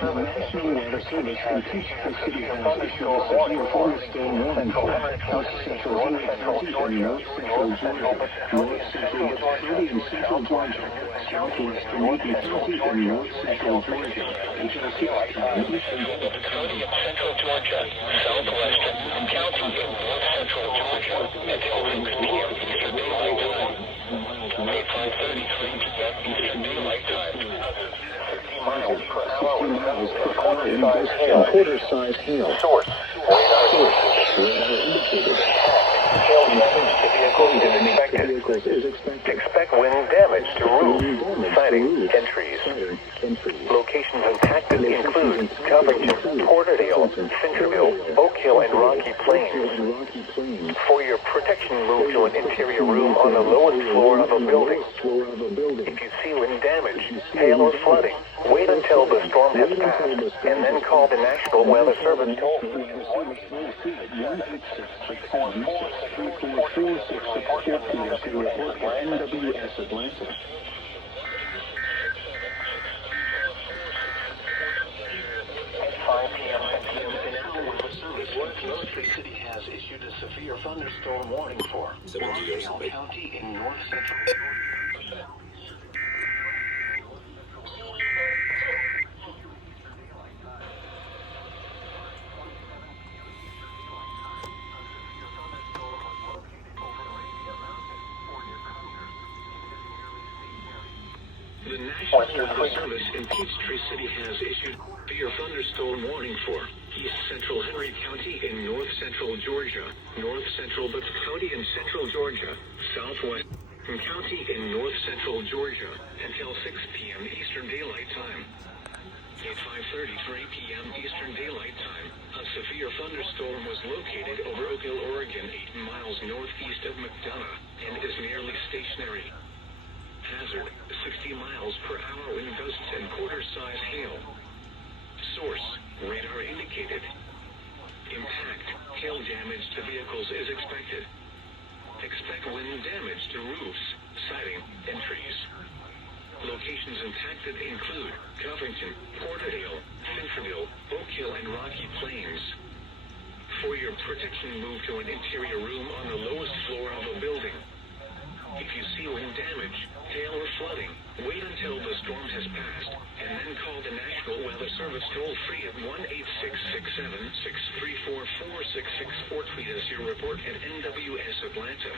National Weather Service and Peach City has issued a severe thunderstorm warning for East Central Henry County and North Central Georgia, North Central County and Central Georgia, Southwestern Macon County and North Central Georgia, until 6 p.m. Eastern Daylight Time. Central Georgia, Southwestern County and North Central Georgia, until 6 p.m. Eastern Daylight Time. 5:33 p.m. Eastern Daylight Time. 60 miles per hour with quarter-size hail. Source. Radar indicated. Hail damage to vehicles is expected. Expect wind damage to roof, siding, and trees. Locations impacted include Covington, Porterdale, Centerville, Oak Hill, and Rocky Plains. For your protection, move to an interior room on the lowest floor of a building. If you see wind damage, hail, or flooding, wait until the storm has passed, and then call the National Weather Service toll-free at 1-866-344-4664 to report for NWS Atlanta. Military City has issued a severe thunderstorm warning for Rockville County in north central Georgia. The National Weather Service in Peachtree City has issued a severe thunderstorm warning for East Central Henry County in North Central Georgia, North Central Butte County in Central Georgia, Southwest County in North Central Georgia until 6 p.m. Eastern Daylight Time. At 5:33 p.m. Eastern Daylight Time, a severe thunderstorm was located over Oak Hill, Oregon, 8 miles northeast of McDonough, and is nearly stationary. Hazard, 60 miles per hour wind gusts and quarter-size hail. Source, radar indicated. Impact, hail damage to vehicles is expected. Expect wind damage to roofs, siding, and trees. Locations impacted include Covington, Porterdale, Centerville, Oak Hill, and Rocky Plains. For your protection, move to an interior room on the lowest floor of a building. If you see wind damage, hail, or flooding, wait until the storm has passed, and then call the National Weather Service toll-free at 1-866-763-4664. Tweet us your report at NWS Atlanta.